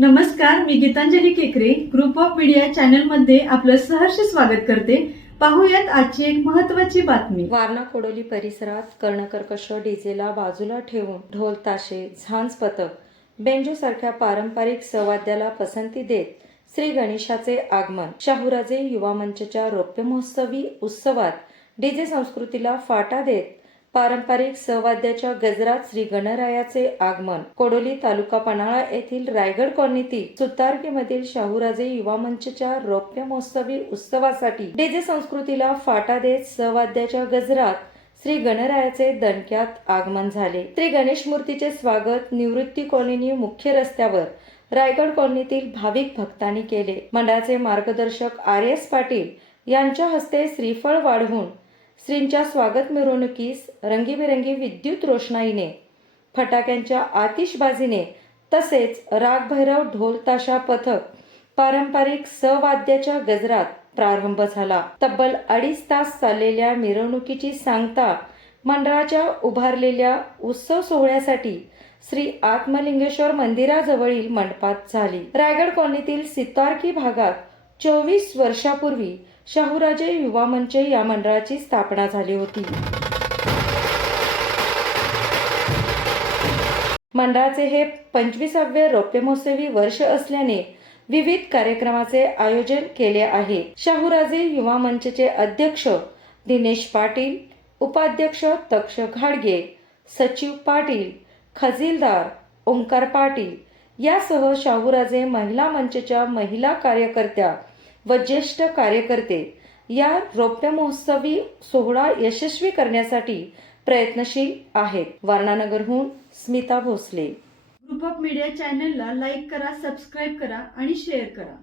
नमस्कार मी गीतांजली केकरे. Group of media चॅनलमध्ये आपलं सहर्ष स्वागत करते. पाहूयात आजची एक महत्वाची बातमी. वारणा कोडोली परिसरात कर्णकर्कश डीजेला बाजूला ठेवून ढोल ताशे झांज पथक बेंजो सारख्या पारंपरिक सवाद्याला पसंती देत श्री गणेशाचे आगमन. शाहूराजे युवा मंचच्या रौप्य महोत्सवी उत्सवात डीजे संस्कृतीला फाटा देत पारंपरिक सहवाद्याच्या गजरात श्री गणरायाचे आगमन. कोडोली तालुका पन्हाळा येथील रायगड कॉलनीतील सुतारकीमधील शाहूराजे युवा मंचच्या रौप्य महोत्सवी उत्सवासाठी डीजे संस्कृतीला फाटा देत सहवाद्याच्या गजरात श्री गणरायाचे दणक्यात आगमन झाले. श्री गणेश मूर्तीचे स्वागत निवृत्ती कॉलनी मुख्य रस्त्यावर रायगड कॉलनीतील भाविक भक्तांनी केले. मंडळाचे मार्गदर्शक आर एस पाटील यांच्या हस्ते श्रीफळ वाढवून श्रींच्या स्वागत मिरवणुकीस रंगीबेरंगी विद्युत रोषणाईने फटाक्यांच्या आतिषबाजीने तसेच रागभैरव ढोलताशा पथक पारंपरिक सवाद्याच्या गजरात प्रारंभ झाला. तब्बल अडीच तास चाललेल्या मिरवणुकीची सांगता मंडळाच्या उभारलेल्या उत्सव सोहळ्यासाठी श्री आत्मलिंगेश्वर मंदिराजवळील मंडपात झाली. रायगड कॉलनीतील सितारकी भागात चोवीस वर्षापूर्वी शाहूराजे युवा मंच या मंडळाची स्थापना झाली होती. मंडळाचे हे पंचवीसावे रौप्य महोत्सवी वर्ष असल्याने विविध कार्यक्रमाचे आयोजन केले आहे. शाहूराजे युवा मंचचे अध्यक्ष दिनेश पाटील उपाध्यक्ष तक्ष घाडगे सचिव पाटील खजिलदार ओंकार पाटील यासह शाहूराजे महिला मंचच्या महिला कार्यकर्त्या व ज्येष्ठ कार्यकर्ते या रौप्य महोत्सवी सोहळा यशस्वी करण्यासाठी प्रयत्नशील आहेत. वारणानगरहून Smita Bhosale. Group of media चॅनलला लाईक करा सबस्क्राईब करा आणि शेअर करा.